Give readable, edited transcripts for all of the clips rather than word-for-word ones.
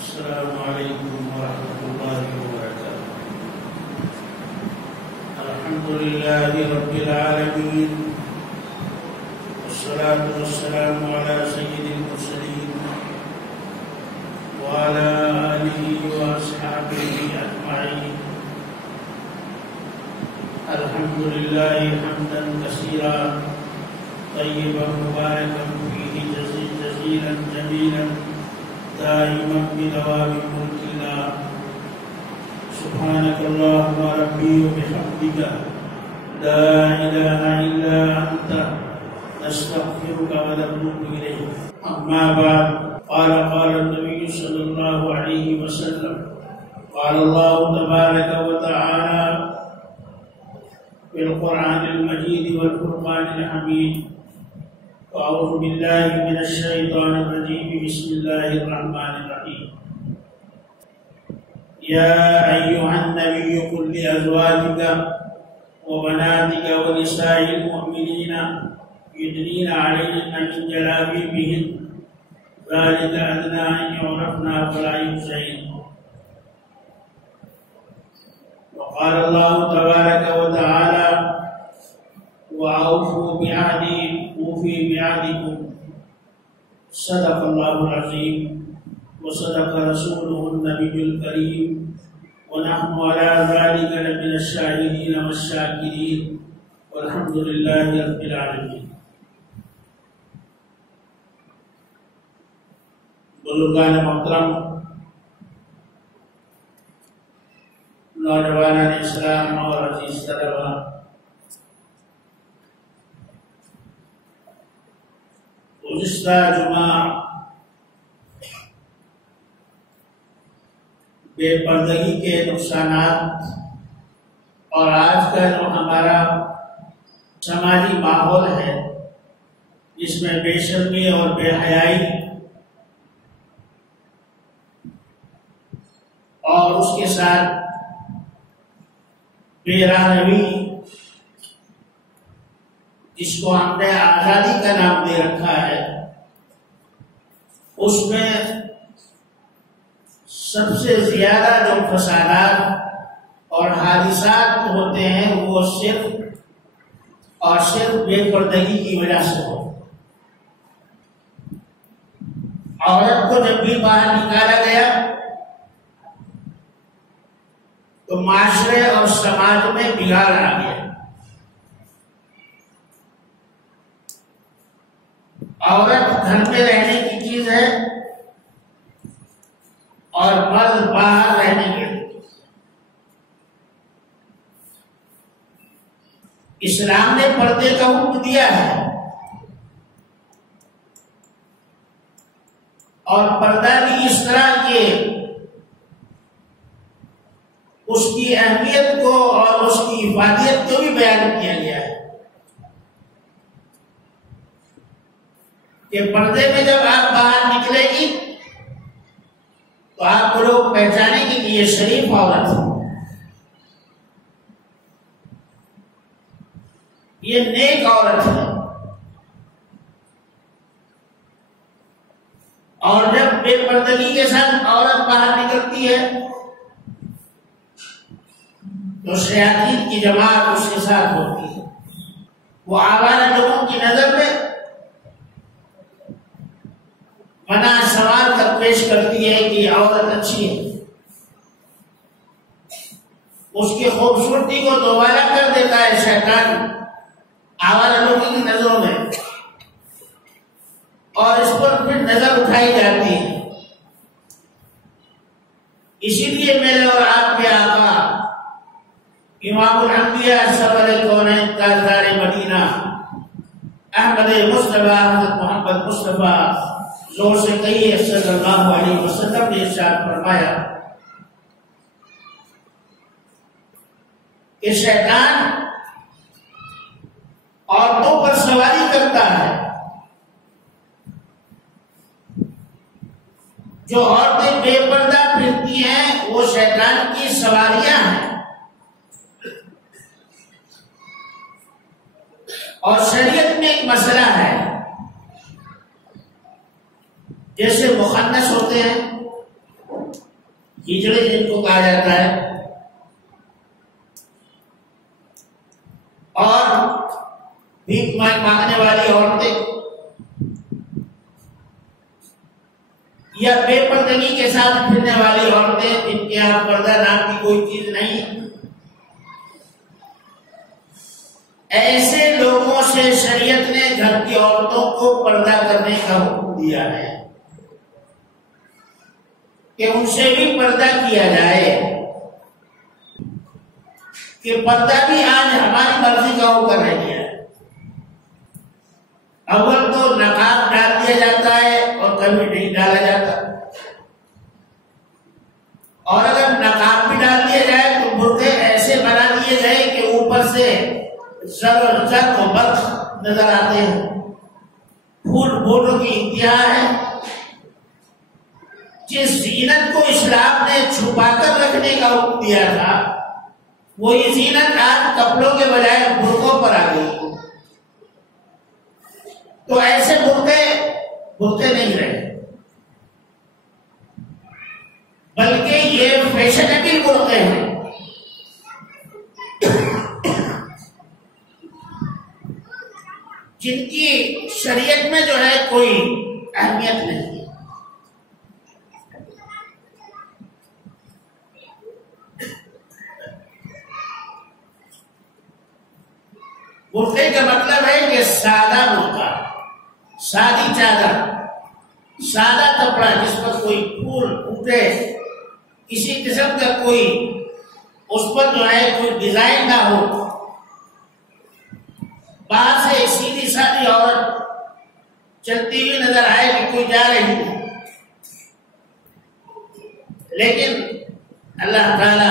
السلام عليكم ورحمة الله وبركاته. الحمد لله رب العالمين، والصلاة والسلام على سيد المرسلين وعلى آله وأصحابه أجمعين. الحمد لله حمدا كثيرا طيبا مباركا فيه جزيلا جميلا دائما بدوام ملك الله. سبحانك اللهم ربي وبحمدك لا إله إلا أنت نستغفرك ونتوب إليك. أما بعد، قال النبي صلى الله عليه وسلم: قال الله تبارك وتعالى في القرآن المجيد والفرقان الحميد: وأعوذ بالله من الشيطان الرجيم، بسم الله الرحمن الرحيم. يا أيها النبي قل لأزواجك وبناتك ونساء المؤمنين يدنين عليهن من جلابيبهن ذلك أدنى أن يعرفن فلا يؤذين. وقال الله تبارك وتعالى: وأوفوا بعهدي أوفي بعهدكم. صدق الله العظيم وصدق رسوله النبي الكريم، ونحن على ذلك لمن الشاهدين والشاكرين، والحمد لله رب العالمين. بزرگان محترم، نوجوان اسلام اور عزیز طلباء، گزشتہ جمعہ بے پردگی کے نقصانات اور آج کا جو ہمارا سماجی ماحول ہے جس میں بے شرمی اور بے حیائی اور اس کے ساتھ بے راہنوی، جس کو ہم نے آزادی کا نام دے رکھا ہے، اس میں سب سے زیادہ جو فسادات اور حادثات ہوتے ہیں وہ صرف اور صرف بے پردگی کی وجہ سے ہو. عورت کو جب بھی باہر نکالا گیا تو معاشرے اور سماج میں بگاڑ آ گیا. عورت گھر میں رہنے کی چیز ہے اور مرد باہر رہنے کے. اسلام نے پردے کا حکم دیا ہے اور پردہ بھی اس طرح کہ اس کی اہمیت کو اور اس کی افادیت کو بھی بیان کیا گیا ہے کہ پردے میں جب آپ باہر نکلے گی تو آپ کو لوگ پہچانیں گے کہ یہ شریف عورت ہے، یہ نیک عورت ہے. اور جب بے پردگی کے ساتھ عورت باہر نکلتی ہے تو شیاطین کی جماعت اس کے ساتھ ہوتی ہے. وہ آوارہ لوگوں کی نظر میں بنا سوال کر پیش کرتی ہے کہ یہ عورت اچھی ہے. اس کی خوبصورتی کو دوبارہ کر دیتا ہے شیطان آوارہ لوگوں کی نظروں میں، اور اس پر پھر نظر اٹھائی جاتی ہے. اسی لیے میرے اور آپ کے آقا امام الانبیاء سرور کونین تاجدار مدینہ احمد مصطفیٰ حضرت محمد مصطفیٰ زور سے کہیے صلی اللہ علیہ وسلم نے ارشاد فرمایا کہ شیطان عورتوں پر سواری کرتا ہے. جو عورتیں بے پردہ پھرتی ہیں وہ شیطان کی سواریاں ہیں. اور شریعت میں ایک مسئلہ ہے، جیسے مخنث ہوتے ہیں ہجڑے جن کو کہا جاتا ہے، اور بھیک مانگنے والی عورتیں یا بے پردگی کے ساتھ پھرنے والی عورتیں جن کے یہاں پردہ نام کی کوئی چیز نہیں، ایسے لوگوں سے شریعت نے گھر کی عورتوں کو پردہ کرنے کا حکم دیا ہے کہ ان سے بھی پردہ کیا جائے، کہ پردہ بھی آج ہماری مرضی کا ہو کر رہی ہے۔ اول تو نقاب ڈال دیا جاتا ہے اور کبھی نہیں ڈالا جاتا، اور اگر نقاب بھی ڈال دیا جائے تو برقعے ایسے بنا دیے جائے کہ اوپر سے زر و برق نظر آتے ہیں، پھول بھولوں کی انتہا ہے۔ جس زینت کو اسلام نے چھپا کر رکھنے کا حکم دیا تھا، وہی زینت آج کپڑوں کے بجائے برقعوں پر آ گئی، تو ایسے برقعے نہیں رہے، بلکہ یہ فیشنیبل برقعے ہیں۔ جن کی شریعت میں جو ہے کوئی اہمیت نہیں ہے۔ برقعے کا مطلب ہے کہ سادہ برقعہ، سادی چادر، سادہ کپڑا جس پر کوئی پھول پھوٹے، کسی قسم کا کوئی اس پر جو ہے کوئی ڈیزائن نہ ہو، باہر سے ایک سیدھی سادی عورت چلتی ہوئی نظر آئے کہ کوئی جا رہی ہے، لیکن اللہ تعالی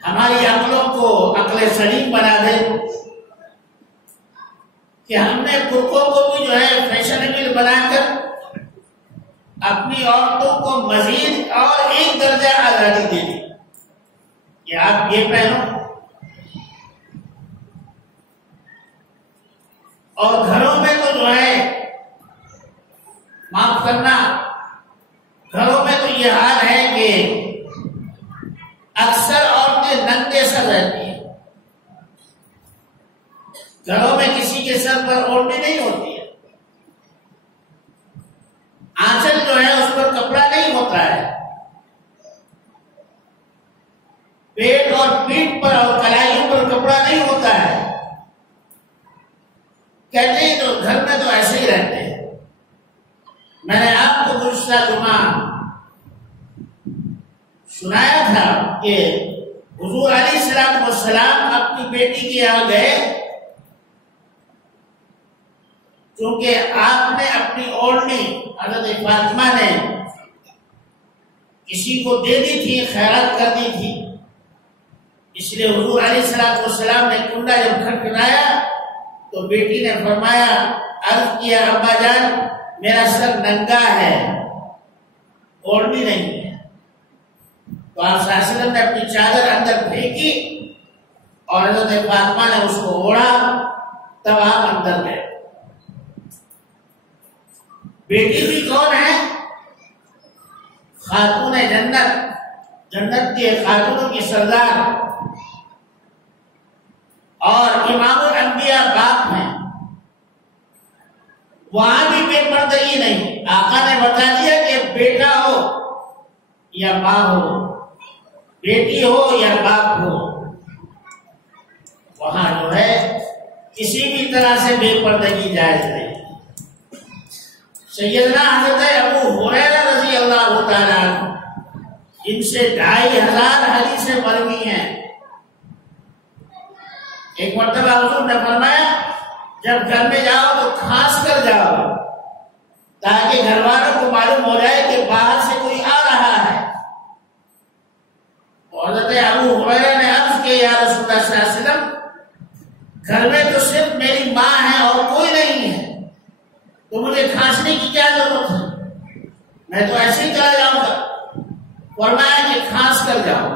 ہماری عقلوں کو عقل سلیم بنا دے کہ ہم نے برقعوں کو بھی جو ہے فیشنیبل بنا کر اپنی عورتوں کو مزید اور ایک درجہ آزادی دے دی کہ آپ یہ پہنو، اور گھروں میں تو جو ہے معاف کرنا، گھروں میں تو یہ حال ہے کہ اکثر عورتیں ننگے سر رہتی ہیں، گھروں میں کسی کے سر پر اوڑھنی نہیں ہوتی ہے، آنچل جو ہے اس پر کپڑا نہیں ہوتا ہے، پیٹ اور پیٹھ پر اور کلائیوں پر کپڑا نہیں ہوتا ہے، کہتے ہیں تو گھر میں تو ایسے ہی رہتے ہیں۔ میں نے آپ کو گزشتہ جمعہ سنایا تھا کہ حضور علیہ الصلوۃ والسلام اپنی بیٹی کے یہاں گئے، کیونکہ آپ نے اپنی اوڑھنی حضرت فاطمہ نے کسی کو دے دی تھی، خیرات کر دی تھی، اس لیے حضور علیہ الصلوۃ والسلام نے کنڈا جب کھٹکھٹایا تو بیٹی نے فرمایا، عرض کیا ابا جان میرا سر ننگا ہے، اوڑھنی نہیں ہے، تو آپ صلی اللہ علیہ وسلم نے اپنی چادر اندر پھینکی اور حضرت فاطمہ نے اس کو اوڑھا، تب آپ اندر گئے۔ بیٹی بھی کون ہے؟ خاتون جنت، جنت کے خاتونوں کی سردار اور امام الانبیاء باپ ہیں، وہاں بھی بے پردگی نہیں۔ آقا نے بتا دیا کہ بیٹا ہو یا ماں ہو، بیٹی ہو یا باپ ہو، وہاں جو ہے کسی بھی طرح سے بے پردگی جائز نہیں۔ سیدنا حضرت ابو ہریرہ رضی اللہ تعالیٰ عنہ، ان سے 2500 حدیثیں مروی ہیں، ایک مرتبہ حضور نے فرمایا جب گھر میں جاؤ تو کھانس کر جاؤ تاکہ گھر والوں کو معلوم ہو جائے کہ باہر سے کوئی آ رہا ہے۔ حضرت ابو ہریرہ نے عرض کیا یا رسول اللہ صلی اللہ علیہ وسلم، گھر میں تو صرف میری ماں ہے اور کوئی نہیں ہے، تو مجھے کھانسنے کی کیا ضرورت ہے، میں تو ایسے ہی چلا جاؤں گا۔ فرمایا کہ کھانس کر جاؤ۔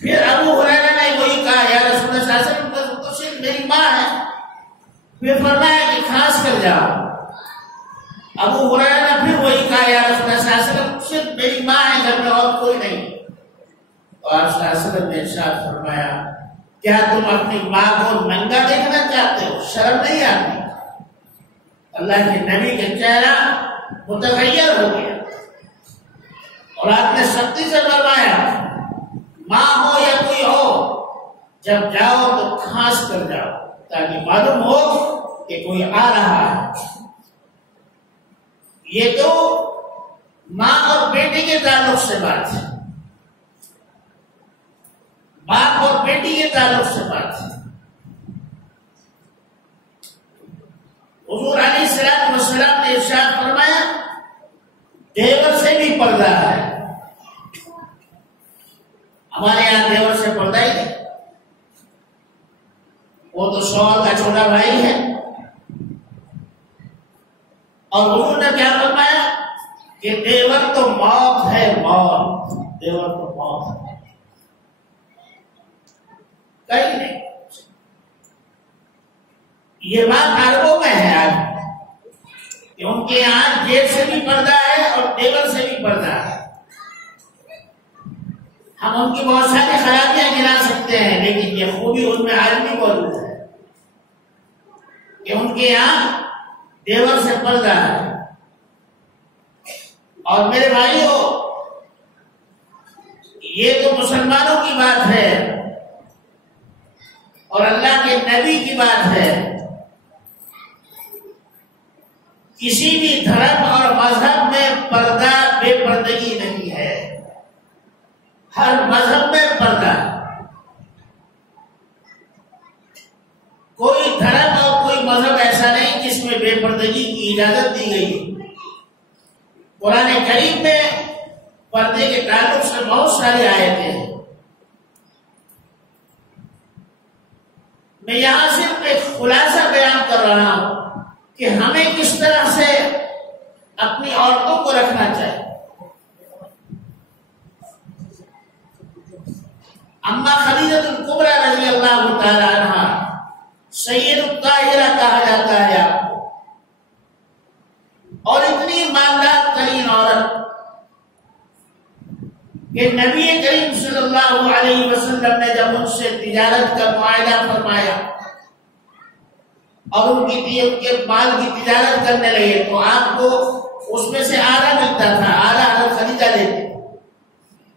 پھر ابو ہریرہ نے وہی کہا یا رسول اللہ صلی اللہ علیہ وسلم، تو صرف میری ماں ہے۔ پھر فرمایا کہ کھانس کر جاؤ۔ ابو ہریرہ نے پھر وہی کہا یا رسول اللہ صلی اللہ علیہ وسلم، وسلم نے ارشاد فرمایا کیا تم اپنی ماں کو ننگا دیکھنا چاہتے ہو؟ شرم نہیں آتی؟ اللہ کے نبی کا چہرہ متغیر ہو گیا اور آپ نے سختی سے فرمایا ماں ہو یا کوئی ہو جب جاؤ تو کھانس کر جاؤ تاکہ معلوم ہو کہ کوئی آ رہا ہے۔ یہ تو ماں اور بیٹی کے تعلق سے بات ہے، باپ اور بیٹی کے تعلق سے بات ہے۔ حضور علیہ السلام والسلام نے ارشاد فرمایا دیور سے بھی پردہ ہے۔ ہمارے یہاں دیور سے پردہ ہی نہیں، وہ تو شوہر کا چھوٹا بھائی ہے۔ اور حضور نے کیا فرمایا کہ دیور تو موت ہے، موت، دیور تو موت ہے، کہیں نہیں۔ یہ بات عربوں میں ہے آج کہ ان کے یہاں جیب سے بھی پردہ ہے اور دیور سے بھی پردہ ہے۔ ہم ان کی بہت ساری خرابیاں گنا سکتے ہیں لیکن یہ خوبی ان میں آج بھی موجود ہے کہ ان کے یہاں دیور سے پردہ ہے۔ اور میرے بھائیوں یہ تو مسلمانوں کی بات ہے اور اللہ کے نبی کی بات ہے۔ کسی بھی دھرم اور مذہب میں پردہ بے پردگی نہیں ہے، ہر مذہب میں پردہ۔ کوئی دھرم اور کوئی مذہب ایسا نہیں جس میں بے پردگی کی اجازت دی گئی۔ قرآن کریم میں پردے کے تعلق سے بہت ساری آیتیں ہیں۔ میں یہاں صرف ایک خلاصہ بیان کر رہا ہوں کہ ہمیں کس طرح سے اپنی عورتوں کو رکھنا چاہیے۔ اما خدیجہ الکبریٰ رضی اللہ تعالی عنہ سید الطاہرہ کہا جاتا ہے آپ کو، اور اتنی مالدار ترین عورت کہ نبی کریم صلی اللہ علیہ وسلم نے جب ان سے تجارت کا معاہدہ فرمایا اور ان کے مال کی تجارت کرنے لگے تو آپ کو اس میں سے آدھا ملتا تھا، آدھا حضرت خدیجہ دیتے۔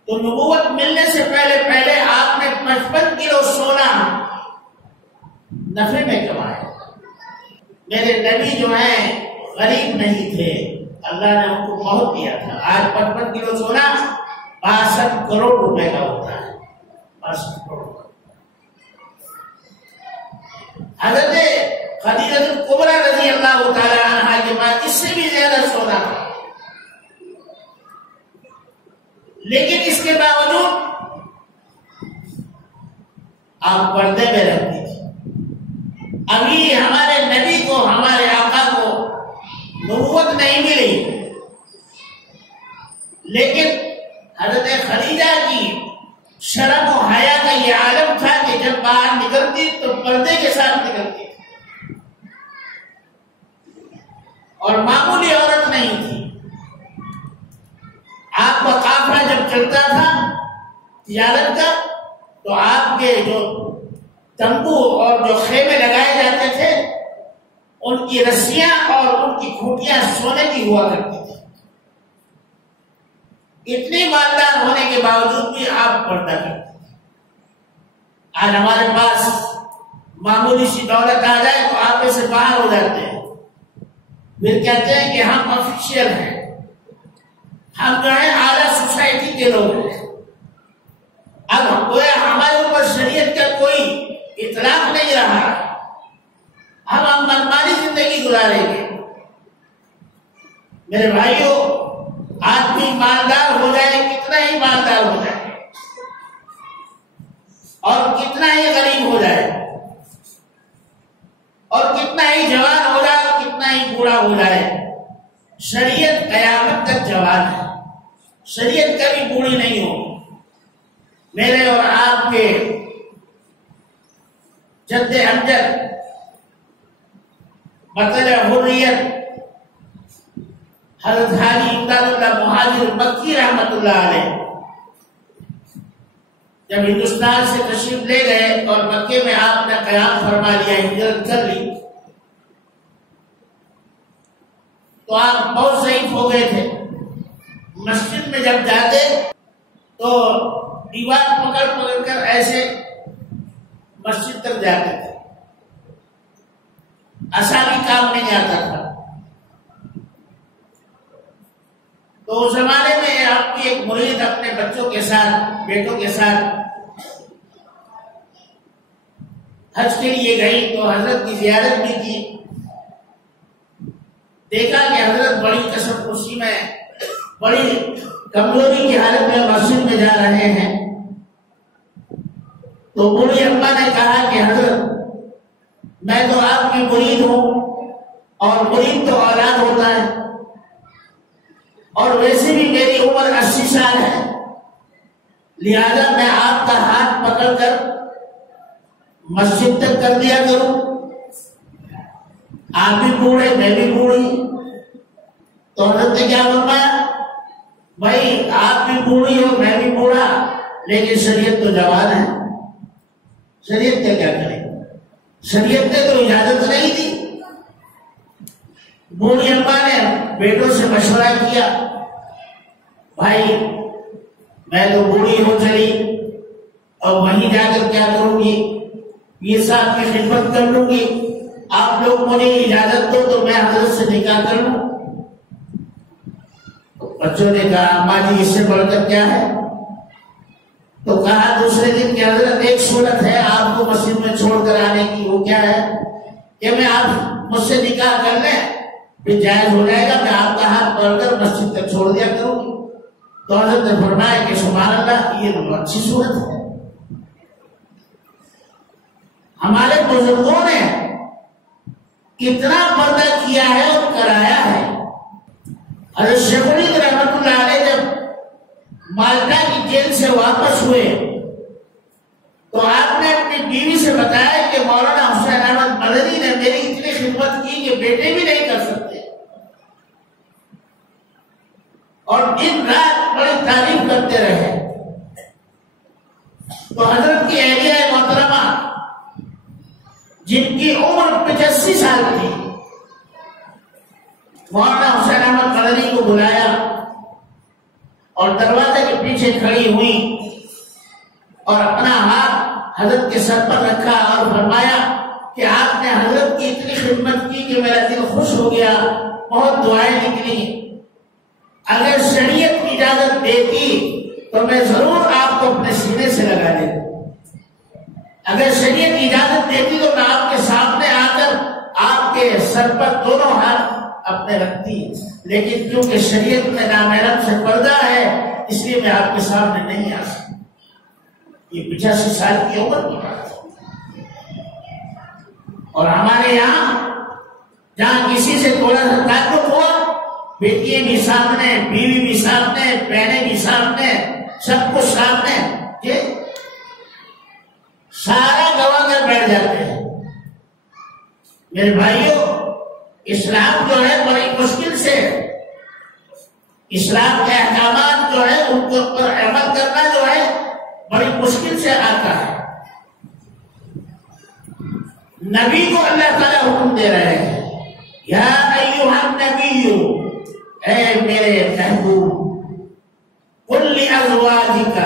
تو نبوت ملنے سے پہلے آپ نے 55 کلو سونا نفع میں کمایا۔ میرے نبی جو ہیں غریب نہیں تھے، اللہ نے ان کو بہت دیا تھا۔ آج 55 کلو سونا 62 کروڑ روپے کا ہوتا ہے، 62 کروڑ۔ حضرت خدیجہ الکبریٰ رضی اللہ تعالی عنہا کے بعد اس سے بھی زیادہ سونا، لیکن اس کے باوجود آپ پردے میں رہتی تھی۔ ابھی ہمارے نبی کو، ہمارے آقا کو نبوت نہیں ملی، لیکن حضرت خدیجہ کی شرم و حیا کا یہ عالم تھا کہ جب باہر نکلتی تو پردے کے ساتھ نکلتی اور معمولی عورت نہیں تھی۔ آپ کا قافلہ جب چلتا تھا تجارت کا تو آپ کے جو تمبو اور جو خیمے لگائے جاتے تھے ان کی رسیاں اور ان کی کھوٹیاں سونے کی ہوا کرتی تھی۔ اتنی مالدار ہونے کے باوجود بھی آپ پردہ کرتے تھے۔ آج ہمارے پاس معمولی سی دولت آ جائے تو آپ سے باہر ہو جاتے ہیں، پھر کہتے ہیں کہ ہم آفیشیل ہیں، ہم جو ہیں اعلیٰ سوسائٹی کے لوگ ہیں۔ اب ہمارے اوپر شریعت کا کوئی اطلاق نہیں رہا، ہم منمانی زندگی گزاریں گے۔ میرے بھائیوں آدمی مالدار ہو جائے، کتنا ہی مالدار ہو جائے اور کتنا ہی غریب ہو جائے اور کتنا ہی جوان ہو جائے اور کتنا ہی بوڑھا ہو جائے، شریعت قیامت تک جوان ہے، شریعت کبھی بوڑھی نہیں ہو۔ میرے اور آپ کے جد امجد مطلع حریت حضرت حاجی امداد اللہ مہاجر مکی رحمت اللہ علیہ جب ہندوستان سے تشریف لے گئے اور مکے میں آپ نے قیام فرما لیا، ہجرت کر لی، تو آپ بہت ضعیف ہو گئے تھے۔ مسجد میں جب جاتے تو دیوار پکڑ پکڑ کر ایسے مسجد تک جاتے تھے، آسانی کام نہیں آتا تھا۔ تو اس زمانے میں آپ کی ایک مرید اپنے بچوں کے ساتھ، بیٹوں کے ساتھ حج کے لیے گئی تو حضرت کی زیارت بھی کی۔ دیکھا کہ حضرت بڑی کسر خوشی میں، بڑی کمزوری کی حالت میں مسجد میں جا رہے ہیں۔ تو بوڑھی اماں نے کہا کہ حضرت میں تو آپ کی مرید ہوں، اور مرید تو اولاد ہوتا ہے، اور ویسے بھی میری عمر 80 سال ہے، لہذا میں آپ کا ہاتھ پکڑ کر مسجد تک کر دیا کروں، آپ بھی بوڑھے میں بھی بوڑھی۔ تو حضرت نے کیا فرمایا، بھائی آپ بھی بوڑھی ہو میں بھی بوڑھا، لیکن شریعت تو جوان ہے، شریعت کیا کرے، شریعت نے تو اجازت نہیں دی۔ بوڑھی اماں نے بیٹوں سے مشورہ کیا، بھائی میں تو بوڑھی ہو چلی، اور وہیں جا کر کیا کروں گی، یہ صاحب کی خدمت کر لوں گی، آپ لوگ مجھے اجازت دو تو میں حضرت سے نکاح کر لوں۔ بچوں نے کہا اماں جی اس سے بڑھ کر کیا ہے؟ تو کہا دوسرے دن کہ حضرت ایک صورت ہے آپ کو مسجد میں چھوڑ کر آنے کی، وہ کیا ہے کہ میں آپ مجھ سے نکاح کر لیں، پھر جائز ہو جائے گا، میں آپ کا ہاتھ پکڑ کر مسجد تک چھوڑ دیا کروں گی۔ تو حضرت نے فرمایا کہ سبحان اللہ، یہ تو اچھی صورت ہے۔ ہمارے بزرگوں نے کتنا پردہ کیا ہے اور کرایا ہے۔ حضرت شیخ الہند رحمۃ اللہ علیہ جب مالٹا کی جیل سے واپس ہوئے تو آپ نے اپنی بیوی سے بتایا کہ مولانا حسین احمد مدنی نے میری اتنی خدمت کی کہ بیٹے بھی نہیں کر سکتے، اور دن رات بڑی تعریف کرتے رہے۔ تو حضرت کی اہلیہ محترمہ جن کی عمر 85 سال تھی، مولانا حسین احمد مدنی کو بلایا اور دروازے کے پیچھے کھڑی ہوئی اور اپنا ہاتھ حضرت کے سر پر رکھا اور فرمایا کہ آپ نے حضرت کی اتنی خدمت کی کہ میرا دل خوش ہو گیا، بہت دعائیں نکلی، اگر شریعت کی اجازت دیتی تو میں ضرور آپ کو اپنے سینے سے لگا دیتا، اگر شریعت کی اجازت دیتی تو میں آپ کے سامنے آ کر آپ کے سر پر دونوں ہاتھ اپنے رکھتی، لیکن کیونکہ شریعت میں نامحرم سے پردہ ہے اس لیے میں آپ کے سامنے نہیں آ سکتا۔ یہ 85 سال کی عمر کی بات ہے، اور ہمارے یہاں جہاں کسی سے تھوڑا سا تعلق ہوا، بیٹیاں بھی سامنے، بیوی بھی سامنے، بہنیں بھی سامنے، سب کچھ سامنے، یہ سارا گواہ کر بیٹھ جاتے ہیں۔ میرے بھائیوں، اسلام جو ہے بڑی مشکل سے، اسلام کے احکامات جو ہے ان کے اوپر عمل کرنا جو ہے بڑی مشکل سے آتا ہے۔ نبی کو اللہ تعالیٰ حکم دے رہے ہیں، یا ایھا النبی، اے میرے محبوب، قل لازواجک،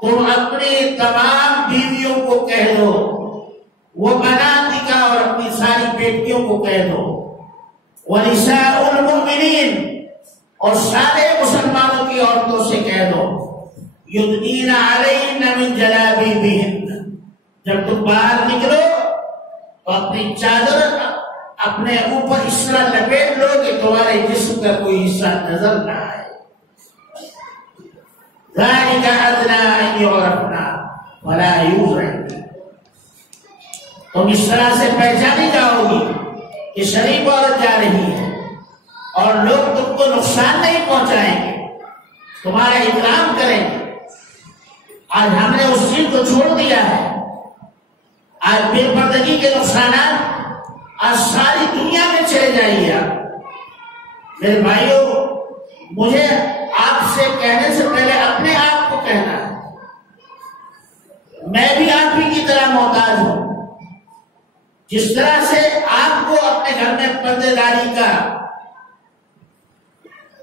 تم اپنی تمام بیویوں کو کہہ دو، وہ بناتک، اور اپنی ساری بیٹیوں کو کہہ دو، ونساء المؤمنین، اور سارے مسلمانوں کی عورتوں سے کہہ دو، یدنین علیہن من جلابیبہن، جب تم باہر نکلو تو اپنی چادر اپنے اوپر اس طرح لپیٹ لو کہ تمہارے جسم کا کوئی حصہ نظر نہ آئے۔ ذالک ادنی ان یعرفن ولا یؤذین، تم اس طرح سے پہچانی جاؤ گی کہ شریف عورت جا رہی ہے، اور لوگ تم کو نقصان نہیں پہنچائیں گے، تمہارا اکرام کریں گے۔ آج ہم نے اس چیز کو چھوڑ دیا ہے، آج بے پردگی کے نقصانات آج ساری دنیا میں چلے جائیے آپ۔ میرے بھائیوں، مجھے آپ سے کہنے سے پہلے اپنے آپ کو کہنا ہے میں بھی آپ ہی کی طرح محتاج ہوں. جس طرح سے آپ کو اپنے گھر میں پردے داری کا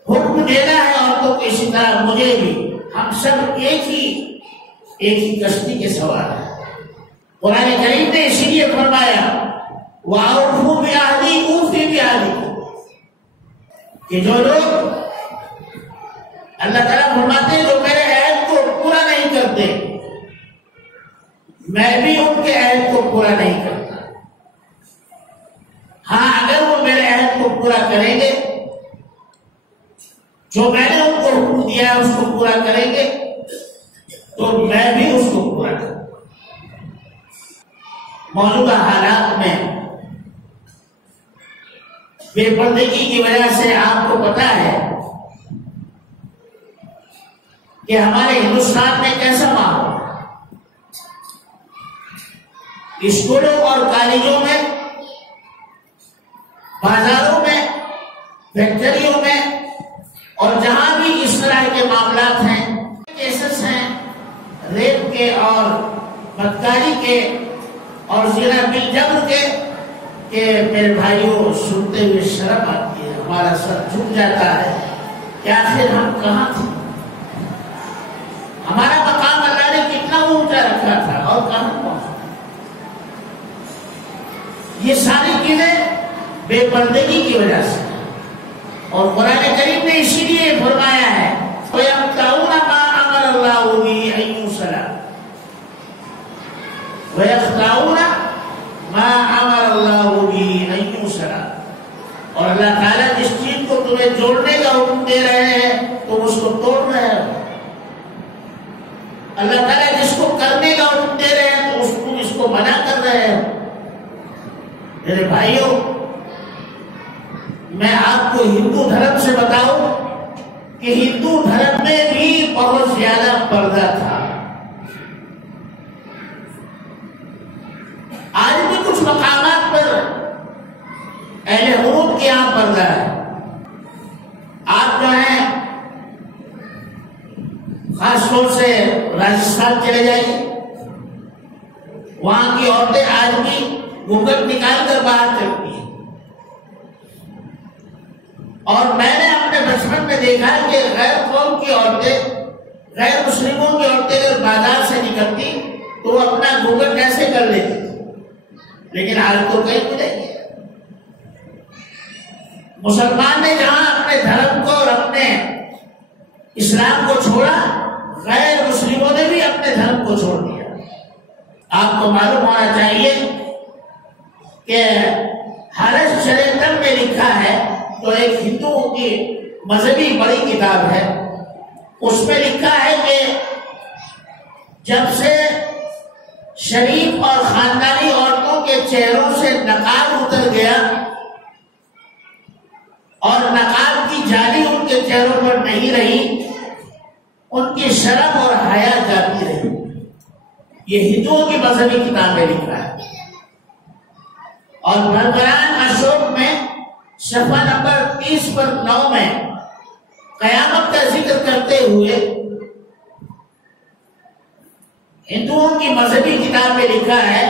حکم دینا ہے عورتوں کو، اسی طرح مجھے بھی. ہم سب ایک ہی کشتی کے سوار ہیں. قرآن کریم نے اسی لیے فرمایا وَأَوْفُوا بِعَهْدِي أُوفِ بِعَهْدِكُمْ، کہ جو لوگ اللہ تعالیٰ فرماتے ہیں جو میرے عہد کو پورا نہیں کرتے، میں بھی ان کے عہد کو پورا نہیں کرتا. ہاں اگر وہ میرے عہد کو پورا کریں گے، جو میں نے ان کو حکم دیا ہے اس کو پورا کریں گے، تو میں بھی اس کو پورا کروں. موجودہ حالات میں بے پردگی کی وجہ سے آپ کو پتا ہے کہ ہمارے ہندوستان میں کیسا ماحول ہے. اسکولوں اور کالجوں میں، بازاروں میں، فیکٹریوں میں اور جہاں بھی اس طرح کے معاملات ہیں، کیسز ہیں ریپ کے اور بدکاری کے اور زنا بالجبر کے، کہ میرے بھائیوں سنتے ہوئے شرم آتی ہے، ہمارا سر جھک جاتا ہے کہ آخر ہم کہاں تھے. ہمارا مقام اللہ نے کتنا اونچا رکھا تھا اور کہاں پہنچا. یہ ساری چیزیں بے پردگی کی وجہ سے. اور قرآن کریم نے اسی لیے فرمایا ہے وَيَقْطَعُونَ مَا أَمَرَ اللَّهُ بِهِ أَن يُوصَلَ وَيَقْطَعُونَ مَا أَمَرَ اللَّهُ بِهِ أَن يُوصَلَ. اور اللہ تعالیٰ جس چیز کو تمہیں جوڑنے کا حکم دے رہے ہیں تم اس کو توڑ رہے ہو. اللہ تعالیٰ جس کو کرنے کا حکم دے رہے ہیں تو تم اس کو منع کر رہے ہو. میرے بھائیوں، میں آپ کو ہندو دھرم سے بتاؤں کہ ہندو دھرم میں بھی بہت زیادہ پردہ تھا. آج بھی کچھ مقامات پر اہل حروف کے یہاں پردہ ہے. آپ جو ہیں خاص طور سے راجستھان چلے جائیے، وہاں کی عورتیں آج بھی گھونگھٹ نکال کر باہر چلتی ہیں. اور میں نے اپنے بچپن میں دیکھا کہ غیر قوم کی عورتیں، غیر مسلموں کی عورتیں اگر بازار سے نکلتی تو وہ اپنا گھونگھٹ کیسے کر لیتی. لیکن آج تو کہیں ملے گی. مسلمان نے جہاں اپنے دھرم کو اور اپنے اسلام کو چھوڑا، غیر مسلموں نے بھی اپنے دھرم کو چھوڑ دیا. آپ کو معلوم ہونا چاہیے کہ حرش چریتر میں لکھا ہے، تو ایک ہندوؤں کی مذہبی بڑی کتاب ہے، اس میں لکھا ہے کہ جب سے شریف اور خاندانی عورتوں کے چہروں سے نقاب اتر گیا اور نقاب کی جالی ان کے چہروں پر نہیں رہی، ان کی شرم اور حیا جاتی رہی. یہ ہندوؤں کی مذہبی کتاب میں لکھا ہے. اور بھگوان اشوک میں صفحہ نمبر 30/9 میں قیامت کا ذکر کرتے ہوئے ہندوؤں کی مذہبی کتاب میں لکھا ہے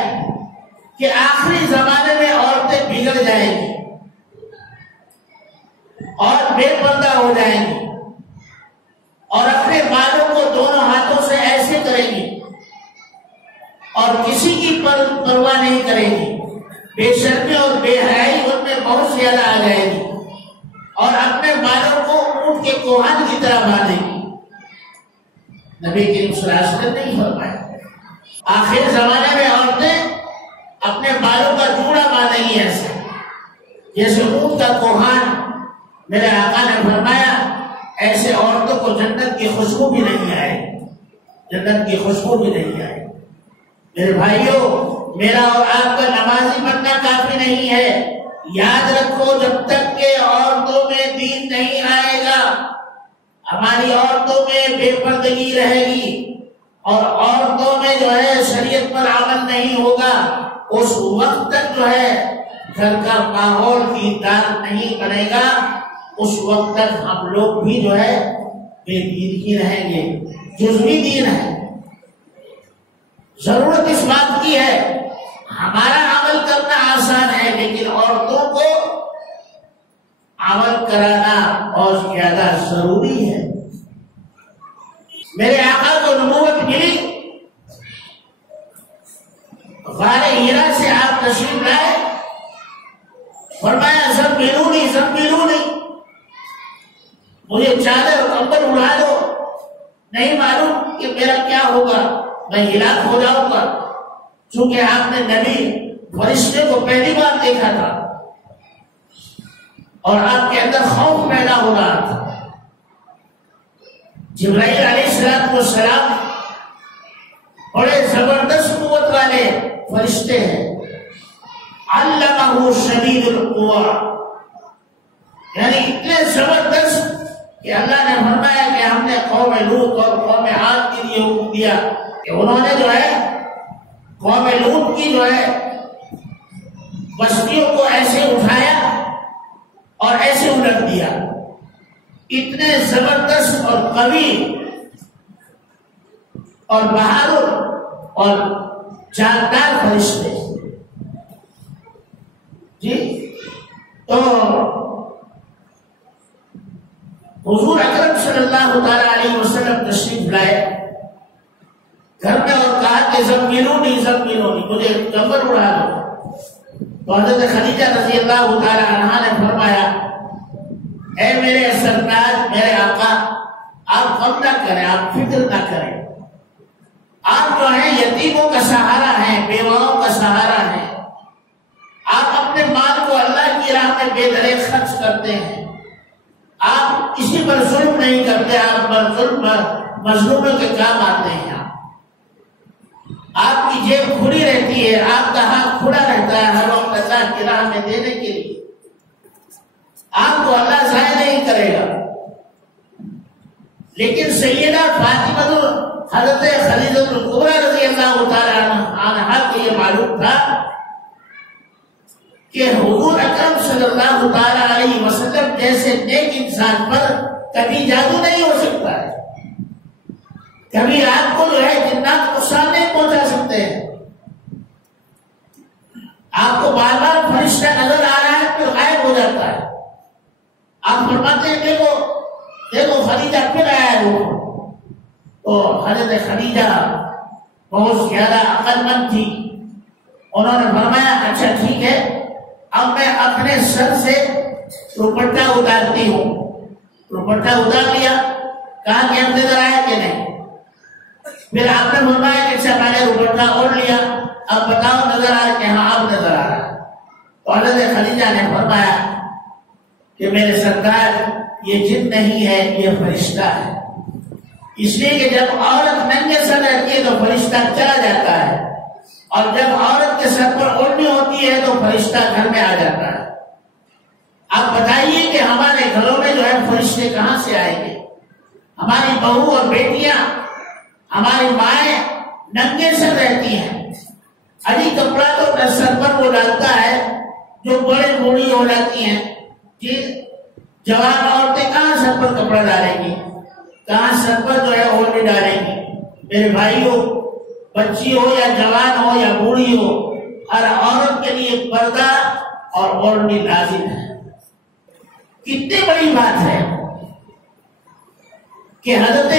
کہ آخری زمانے میں عورتیں بگڑ جائیں گی اور بے پردہ ہو جائیں گی اور اپنے بالوں کو دونوں ہاتھوں سے ایسے کریں گی اور کسی کی پرواہ نہیں کریں گی. بے شرمی اور بے حیائی ان میں بہت زیادہ آ جائے گی اور اپنے بالوں کو اونٹ کے کوہان کی طرح باندھے گی. نبی کریم صلی اللہ علیہ وسلم نے فرمایا آخر زمانے میں عورتیں اپنے بالوں کا جوڑا باندھیں گی ایسے جیسے اونٹ کا کوہان. میرے آقا نے فرمایا ایسے عورتوں کو جنت کی خوشبو بھی نہیں آئے، جنت کی خوشبو بھی نہیں آئے. میرے بھائیوں، میرا اور آپ کا نمازی بننا کافی نہیں ہے. یاد رکھو جب تک کہ عورتوں میں دین نہیں آئے گا، ہماری عورتوں میں بے پردگی رہے گی اور عورتوں میں جو ہے شریعت پر عمل نہیں ہوگا، اس وقت تک جو ہے گھر کا ماحول دیندار نہیں بنے گا. اس وقت تک ہم لوگ بھی جو ہے بے دین ہی رہیں گے. جزوی دین ہے، ضرورت اس بات کی ہے، ہمارا عمل کرنا آسان ہے لیکن عورتوں کو عمل کرانا اور زیادہ ضروری ہے۔ میرے آقا کو نبوت ملی، غار ہیرا سے آپ تشریف لائے، فرمایا زملونی زملونی، مجھے چادر کمبل اڑا دو، نہیں معلوم کہ میرا کیا ہوگا، میں ہلاک ہو جاؤں گا۔ چونکہ آپ نے نبی فرشتے کو پہلی بار دیکھا تھا اور آپ کے اندر خوف پیدا ہو رہا تھا۔ جبرائیل علیہ السلام بڑے زبردست قوت والے فرشتے ہیں، علمہ شدید القویٰ، یعنی اتنے زبردست کہ اللہ نے فرمایا کہ ہم نے قوم لوط اور قوم عاد کے لیے حکم دیا کہ انہوں نے جو ہے قوم لوط کی جو ہے بستیوں کو ایسے اٹھایا اور ایسے الٹ دیا۔ اتنے زبردست اور قوی اور بہادر اور جاندار فرشتے جی۔ تو حضور اکرم صلی اللہ تعالی علیہ وسلم تشریف لائے گھر میں اور کہا کہ زملونی زملونی، مجھے کمبل اڑا دو۔ تو حضرت خدیجہ رضی اللہ تعالی عنہا نے فرمایا اے میرے سرکار، میرے آقا، آپ غم نہ کریں، آپ فکر نہ کریں، آپ جو ہیں یتیموں کا سہارا ہیں، بیواؤں کا سہارا ہیں، آپ اپنے مال کو اللہ کی راہ میں بے دریغ خرچ کرتے ہیں، آپ کسی پر ظلم نہیں کرتے، آپ پر ظلم مظلوموں کے کام آتے ہیں، آپ کی جیب کھلی رہتی ہے، آپ کا ہاتھ کھلا رہتا ہے ہر وقت اللہ کی راہ میں دینے کے لیے، آپ کو اللہ ضائع نہیں کرے گا۔ لیکن سیدہ فاطمہ حضرت خدیجہ الکبریٰ رضی اللہ تعالی عنہا کو یہ معلوم تھا کہ حضور اکرم صلی اللہ تعالی علیہ وسلم جیسے نیک انسان پر کبھی جادو نہیں ہو سکتا ہے، کبھی آپ کو جو ہے جنات نقصان نہیں پہنچا سکتے ہیں۔ آپ کو بار بار فرشتہ نظر آ رہا ہے پھر غائب ہو جاتا ہے، آپ فرماتے ہیں دیکھو دیکھو خدیجہ پھر آیا ہے وہ۔ تو حضرت خدیجہ بہت زیادہ عقل مند تھی، انہوں نے فرمایا اچھا ٹھیک ہے، اب میں اپنے سر سے دوپٹہ اتارتی ہوں۔ دوپٹہ اتار لیا، کہا کہ اب نظر آیا کہ نہیں؟ پھر آپ نے فرمایا کہ اچھا میں نے دوپٹہ اوڑھ لیا، اب بتاؤ نظر آ رہا کہ ہاں اب نظر آ رہا ہے۔ تو حضرت خدیجہ نے فرمایا کہ میرے سرکار یہ جن نہیں ہے، یہ فرشتہ ہے، اس لیے کہ جب عورت ننگے سر رہتی ہے تو فرشتہ چلا جاتا ہے، اور جب عورت کے سر پر اوڑھنی ہوتی ہے تو فرشتہ گھر میں آ جاتا ہے۔ آپ بتائیے کہ ہمارے گھروں میں جو ہے فرشتے کہاں سے آئیں گے؟ ہماری بہو اور بیٹیاں، ہماری مائیں ننگے سر رہتی ہیں، ابھی کپڑا تو سر پر وہ ڈالتا ہے جو بڑے بوڑھی ہو جاتی ہیں کہ جوان عورتیں کہاں سر پر کپڑا ڈالیں گی، کہاں سر پر جو ہے اوڑھنی ڈالیں گی؟ میرے بھائیوں، بچی ہو یا جوان ہو یا بوڑھی ہو، ہر عورت کے لیے پردہ اور اوڑھنی لازم ہے۔ کتنی بڑی بات ہے کہ حضرت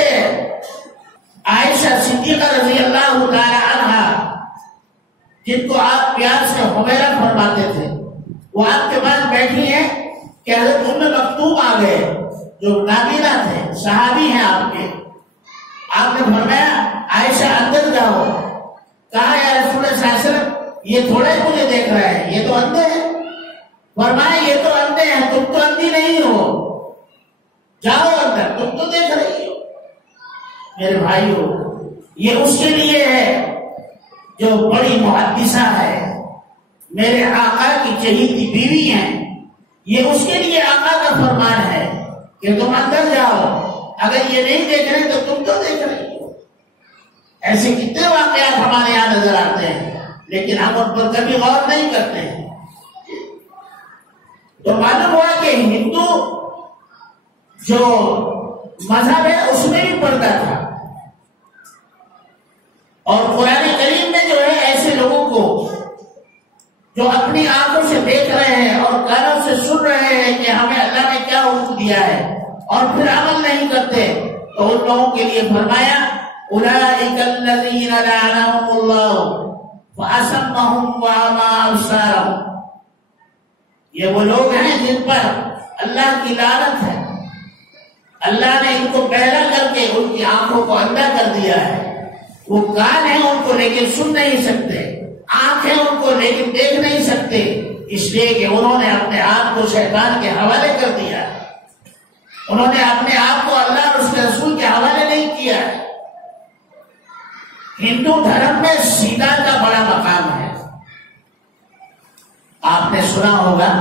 عائشہ صدیقہ رضی اللہ تعالی عنہا، جن کو آپ پیار سے حمیرہ فرماتے تھے، وہ آپ کے پاس بیٹھی ہیں کہ حضرت ام مکتوم آ گئے جو نابینا تھے، صحابی ہیں آپ کے۔ آپ نے فرمایا عائشہ اندر جاؤ، کہا یا رسول اللہ صلی اللہ علیہ وسلم یہ تھوڑے مجھے دیکھ رہے ہیں، یہ تو اندھے ہیں۔ فرمایا یہ تو اندھے ہیں، تم تو اندھی نہیں ہو، جاؤ اندر، تم تو دیکھ رہی ہو۔ میرے بھائیو، یہ اس کے لیے ہے جو بڑی محدثہ ہے، میرے آقا کی چہیتی بیوی ہیں، یہ اس کے لیے آقا کا فرمان ہے کہ تم اندر جاؤ، اگر یہ نہیں دیکھ رہے تو تم تو دیکھ رہی ہو۔ ایسے کتنے واقعات ہمارے یہاں نظر آتے ہیں لیکن ہم ان پر کبھی غور نہیں کرتے ہیں۔ تو معلوم ہوا کہ ہندو جو مذہب ہے اس میں بھی پردہ تھا، اور قرآن کریم جو اپنی آنکھوں سے دیکھ رہے ہیں اور کانوں سے سن رہے ہیں کہ ہمیں اللہ نے کیا حکم دیا ہے اور پھر عمل نہیں کرتے، تو ان لوگوں کے لیے فرمایا اولئک الذین لعنهم اللہ فاصمهم واعمی ابصارهم، یہ وہ لوگ ہیں جن پر اللہ کی لعنت ہے، اللہ نے ان کو بہرا کر کے ان کی آنکھوں کو اندھا کر دیا ہے، وہ کان ہیں ان کو لیکن سن نہیں سکتے، آنکھ ہیں ان کو لیکن دیکھ نہیں سکتے، اس لیے کہ انہوں نے اپنے آپ کو شیطان کے حوالے کر دیا، انہوں نے اپنے آپ کو اللہ اور اس کے رسول کے حوالے نہیں کیا ہے۔ ہندو دھرم میں سیتا کا بڑا مقام ہے۔ آپ نے سنا ہوگا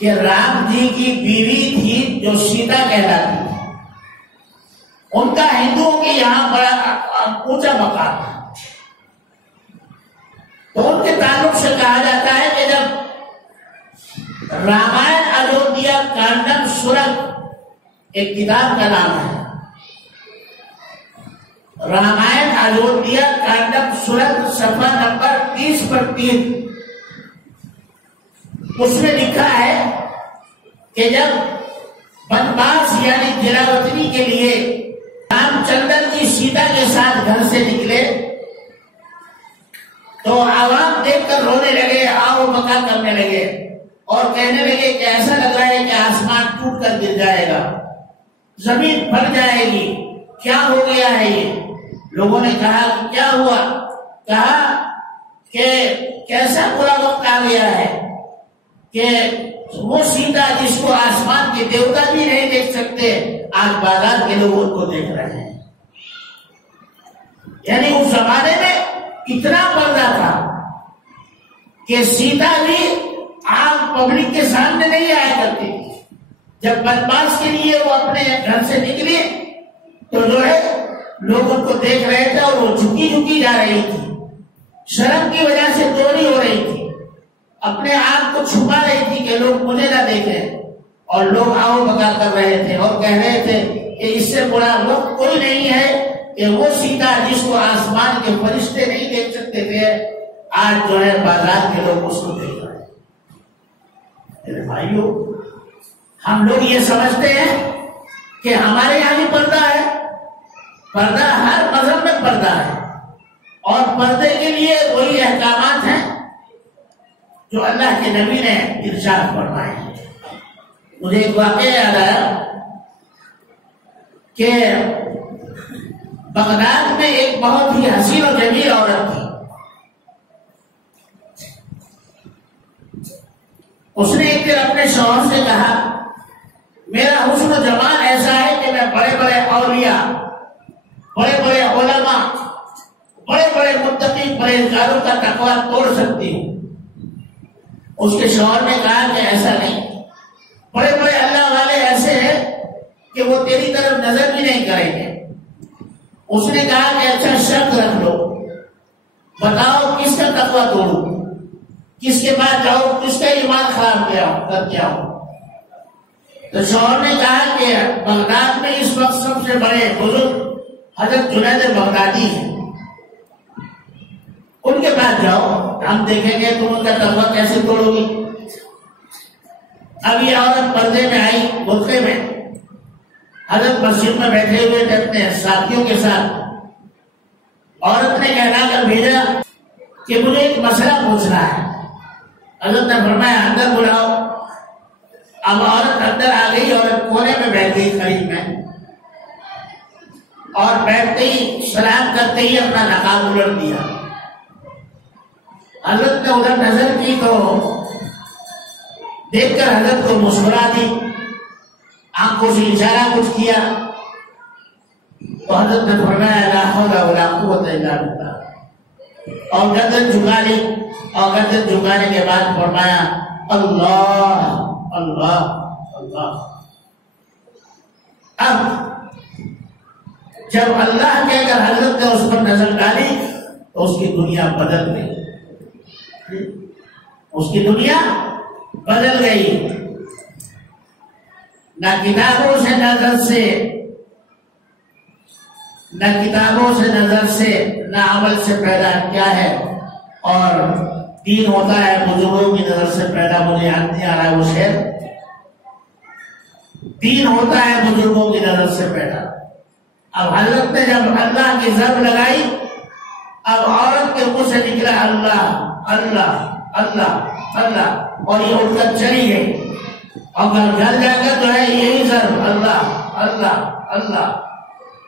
کہ رام جی کی بیوی تھی جو سیتا کہلاتی تھی، ان کا ہندوؤں کے یہاں بڑا اونچا مقام ہے۔ تو ان کے تعلق سے کہا جاتا ہے کہ جب رامائن ایودھیا کانڈم سورگ ایک کتاب کا نام ہے، رامائن ایودھیا کانڈم سورگ صفحہ نمبر 30 پر 3، اس میں لکھا ہے کہ جب بنواس یعنی جلاوطنی کے لیے رام چندر جی سیتا کے ساتھ گھر سے نکلے تو عوام دیکھ کر رونے لگے، آو بکا کرنے لگے اور کہنے لگے کہ ایسا لگ رہا ہے کہ آسمان ٹوٹ کر گر جائے گا، زمین پھٹ جائے گی، کیا ہو گیا ہے یہ؟ لوگوں نے کہا کیا ہوا؟ کہا کہ کیسا برا وقت آ گیا ہے کہ وہ سیتا جس کو آسمان کے دیوتا بھی نہیں دیکھ سکتے، آج بازار کے لوگ ان کو دیکھ رہے ہیں۔ یعنی اس زمانے میں اتنا پردہ تھا کہ سیتا بھی عام پبلک کے سامنے نہیں آیا کرتی تھی۔ جب بنواس کے لیے وہ اپنے گھر سے نکلی تو جو ہے لوگ ان کو دیکھ رہے تھے اور وہ جھکی جھکی جا رہی تھی، شرم کی وجہ سے دوری ہو رہی تھی، اپنے آپ کو چھپا رہی تھی کہ لوگ مجھے نہ دیکھیں، اور لوگ آؤ بگا کر رہے تھے اور کہہ رہے تھے کہ اس سے بڑا وقت کوئی نہیں ہے کہ وہ سیتا جس کو آسمان کے فرشتے نہیں دیکھ سکتے تھے، آج جو ہے بازار کے لوگ اس کو دیکھ رہے ہیں۔ میرے بھائیو، ہم لوگ یہ سمجھتے ہیں کہ ہمارے یہاں بھی پردہ ہے، پردہ ہر مذہب میں پردہ ہے، اور پردے کے لیے وہی احکامات ہیں جو اللہ کے نبی نے ارشاد فرمائے ہیں۔ مجھے ایک واقعہ یاد آیا کہ بغداد میں ایک بہت ہی حسین و جمیل عورت تھی، اس نے ایک دن اپنے شوہر سے کہا میرا حسن و جمال ایسا ہے کہ میں بڑے بڑے اولیاء، بڑے بڑے علماء، بڑے بڑے متقی پرہیزگاروں کا تقویٰ توڑ سکتی ہوں۔ اس کے شوہر نے کہا کہ ایسا نہیں، بڑے بڑے اللہ والے ایسے ہیں کہ وہ تیری طرف نظر بھی نہیں کریں گے۔ اس نے کہا کہ اچھا شرط رکھ لو، بتاؤ کس کا تقویٰ توڑوں، کس کے پاس جاؤ، کس کا ایمان خراب کر کے آؤں۔ تو شوہر نے کہا کہ بغداد میں اس وقت سب سے بڑے بزرگ حضرت جنید بغدادی ہیں، ان کے پاس جاؤ، ہم دیکھیں گے تم ان کا تقویٰ کیسے توڑو گی۔ اب یہ عورت پردے میں آئی، برقعے میں، حضرت مسجد میں بیٹھے ہوئے تھے اپنے ساتھیوں کے ساتھ۔ عورت نے کہنا کر بھیجا کہ مجھے ایک مسئلہ پوچھنا ہے۔ حضرت نے فرمایا اندر بلاؤ۔ اب عورت اندر آ گئی اور کونے میں بیٹھ گئی قریب میں، اور بیٹھتے ہی سلام کرتے ہی اپنا نقاب الٹ دیا۔ حضرت نے ادھر نظر کی تو دیکھ کر حضرت کو مسکرا دی، آنکھوں سے اشارہ کچھ کیا، تو حضرت نے فرمایا لا حول ولا قوت الا باللہ، اور گردن جھکا لی، اور گردن جھکانے کے بعد فرمایا اللہ اللہ اللہ۔ اب جب اللہ کے اگر حضرت نے اس پر نظر ڈالی تو اس کی دنیا بدل گئی، اس کی دنیا بدل گئی۔ نہ کتابوں سے نظر سے، نہ کتابوں سے نظر سے، نہ عمل سے پیدا کیا ہے، اور دین ہوتا ہے بزرگوں کی نظر سے پیدا، مجھے یاد نہیں آ رہا ہے وہ شعر، دین ہوتا ہے بزرگوں کی نظر سے پیدا۔ اب حضرت نے جب اللہ کی ضرب لگائی، اب عورت کے منہ سے نکلا اللہ اللہ اللہ اللہ، اور یہ اٹھ کر چلی گئی، اور گھر جا کر جو ہے یہی ضرب اللہ اللہ اللہ،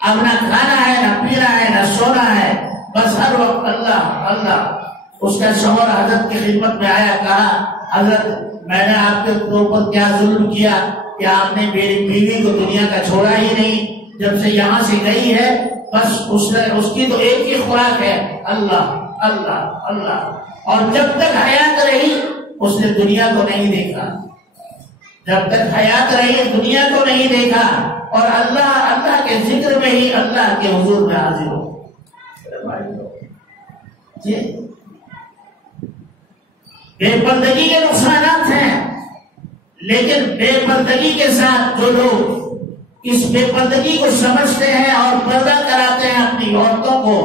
اب نہ کھانا ہے نہ پینا ہے نہ سونا ہے، بس ہر وقت اللہ اللہ۔ اس کا شوہر حضرت کی خدمت میں آیا، کہا حضرت میں نے آپ کے اوپر کیا ظلم کیا کہ آپ نے میری بیوی کو دنیا کا چھوڑا ہی نہیں، جب سے یہاں سے گئی ہے بس اس کی تو ایک ہی خوراک ہے اللہ اللہ اللہ، اور جب تک حیات رہی اس نے دنیا کو نہیں دیکھا، جب تک حیات رہی دنیا کو نہیں دیکھا، اور اللہ اللہ کے ذکر میں ہی اللہ کے حضور میں حاضر ہو۔ جی بے پردگی کے نقصانات ہیں، لیکن بے پردگی کے ساتھ جو لوگ اس بے پردگی کو سمجھتے ہیں اور پردہ کراتے ہیں اپنی عورتوں کو،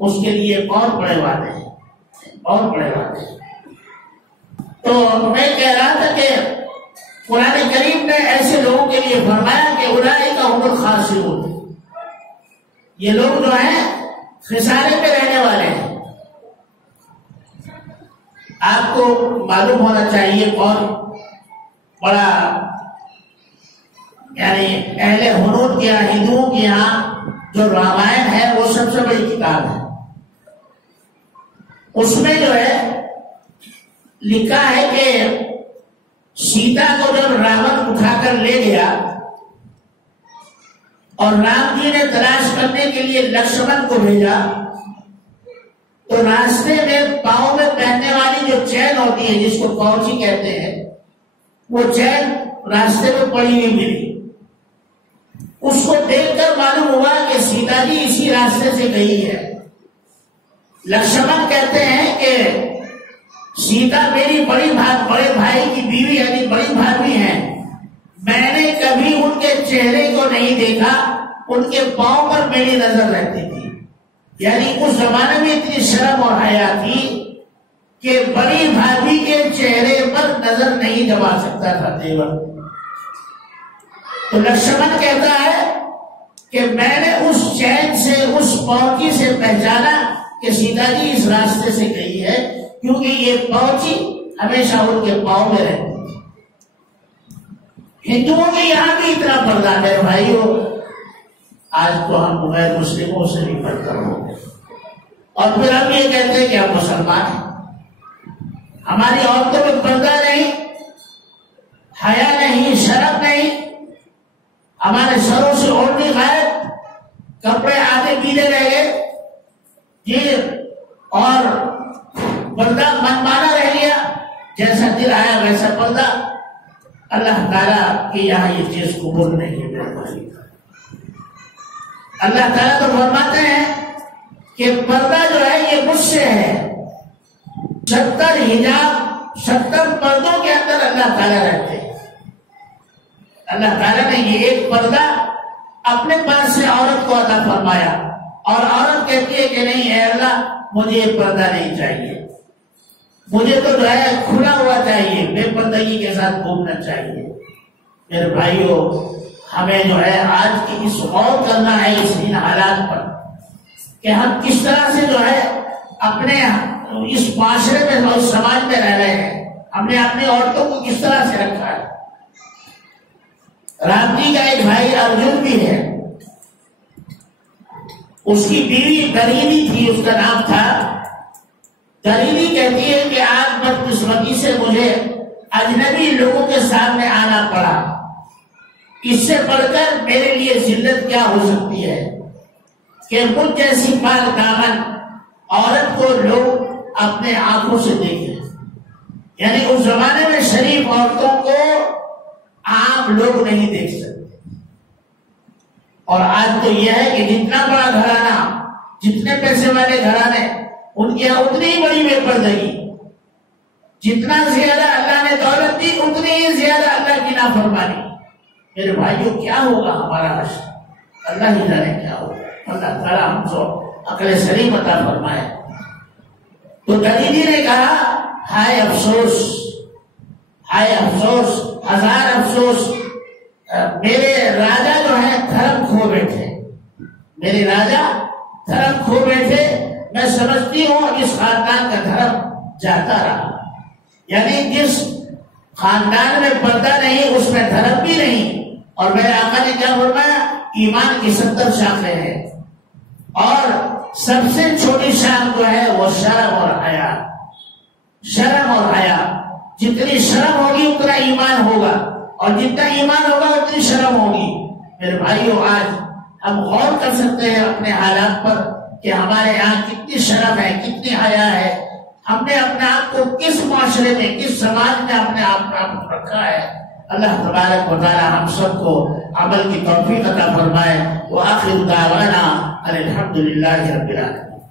اس کے لیے اور بڑے وعدے ہیں، اور بڑے وعدے ہیں۔ تو میں کہہ رہا تھا کہ قرآن کریم نے ایسے لوگوں کے لیے فرمایا کہ اولئک هم الخاسرون، یہ لوگ جو ہیں خسارے پہ رہنے والے ہیں۔ آپ کو معلوم ہونا چاہیے کون بڑا یعنی اہل ہنود کے یہاں، ہندوؤں کے یہاں جو رامائن ہے وہ سب سے بڑی کتاب ہے، اس میں جو ہے لکھا ہے کہ سیتا کو جب راون اٹھا کر لے گیا اور رام جی نے تلاش کرنے کے لیے لکشمن کو بھیجا، تو راستے میں پاؤں میں پہننے والی جو چین ہوتی ہے جس کو کوچی کہتے ہیں، وہ چین راستے میں پڑی ہوئی ملی۔ اس کو دیکھ کر معلوم ہوا کہ سیتا جی اسی راستے سے گئی ہے۔ لکشمن کہتے ہیں کہ سیتا میری بڑے بھائی کی بیوی یعنی بڑی بھابھی ہیں، میں نے کبھی ان کے چہرے کو نہیں دیکھا، ان کے پاؤں پر میری نظر رہتی تھی۔ یعنی اس زمانے میں اتنی شرم اور حیا تھی کہ بڑی بھابھی کے چہرے پر نظر نہیں جما سکتا تھا دیور۔ تو لکشمن کہتا ہے کہ میں نے اس چین سے، اس پونچی سے پہچانا کہ سیتا جی اس راستے سے گئی ہے، کیونکہ یہ پونچی ہمیشہ ان کے پاؤں میں رہتی تھی۔ ہندوؤں کے یہاں بھی اتنا پردہ ہے بھائیو، آج تو ہم غیر مسلموں سے بھی بدتر ہو گئے، اور پھر ہم یہ کہتے ہیں کہ ہم مسلمان ہیں۔ ہماری عورتوں میں پردہ نہیں، حیا نہیں، شرم نہیں، ہمارے سروں سے اوڑھنی غائب، کپڑے آدھے پیلے رہ گئے جی، اور پردہ من مانا رہ گیا، جیسا دل آیا ویسا پردہ۔ اللہ تعالیٰ کی یہاں یہ چیز قبول نہیں ہے۔ اللہ تعالیٰ تو فرماتے ہیں کہ پردہ جو ہے یہ مجھ سے ہے۔ 70 حجاب، 70 پردوں کے اندر اللہ تعالیٰ رہتے ہیں۔ اللہ تعالیٰ نے یہ ایک پردہ اپنے پاس سے عورت کو عطا فرمایا، اور عورت کہتی ہے کہ نہیں اے اللہ مجھے یہ پردہ نہیں چاہیے، مجھے تو جو ہے کھلا ہوا چاہیے، بے پردگی کے ساتھ گھومنا چاہیے۔ میرے بھائیو، ہمیں جو ہے آج کی اس غور کرنا ہے اس ان حالات پر کہ ہم کس طرح سے جو ہے اپنے اس معاشرے میں اور سماج میں رہ رہے ہیں، ہم نے اپنی عورتوں کو کس طرح سے رکھا ہے۔ رام جی کا ایک بھائی ارجن بھی ہے، اس کی بیوی دریدی تھی، اس کا نام تھا۔ دریدی کہتی ہے کہ آج بدقسمتی سے مجھے اجنبی لوگوں کے سامنے آنا پڑا، اس سے بڑھ کر میرے لیے ذلت کیا ہو سکتی ہے کہ مجھ جیسی پاک دامن عورت کو لوگ اپنے آنکھوں سے دیکھیں۔ یعنی اس زمانے میں شریف عورتوں کو عام لوگ نہیں دیکھ سکتے، اور آج تو یہ ہے کہ جتنا بڑا گھرانہ، جتنے پیسے والے گھرانے، ان کے یہاں اتنی ہی بڑی بے پردگی، جتنا زیادہ اللہ نے دولت دی اتنی ہی زیادہ اللہ کی نافرمانی۔ میرے بھائیوں کیا ہوگا ہمارا حشر، اللہ ہی جانے کیا ہوگا۔ اللہ تعالیٰ ہم کو عقل سلیم عطا فرمائے۔ تو دریدی نے کہا ہائے افسوس، ہائے افسوس، ہزار افسوس، میرے راجا جو ہے دھرم کھو بیٹھے، میرے راجا دھرم کھو بیٹھے، میں سمجھتی ہوں اب اس خاندان کا دھرم جاتا رہا۔ یعنی جس خاندان میں پردہ نہیں اس میں دھرم بھی نہیں۔ اور میرے آقا نے کیا فرمایا؟ ایمان کی 70 شاخیں ہیں اور سب سے چھوٹی شاخ جو ہے وہ شرم اور حیا، شرم اور حیا۔ جتنی شرم ہوگی اتنا ایمان ہوگا، اور جتنا ایمان ہوگا اتنی شرم ہوگی۔ میرے بھائیوں، آج ہم غور کر سکتے ہیں اپنے حالات پر کہ ہمارے یہاں کتنی شرم ہے، کتنی حیا ہے، ہم نے اپنے آپ کو کس معاشرے میں، کس سماج میں اپنے آپ کو رکھا ہے۔ اللہ تبارک و تعالی ہم سب کو عمل کی توفیق عطا فرمائے۔ وآخر دعوانا ان الحمد للہ رب العالمین۔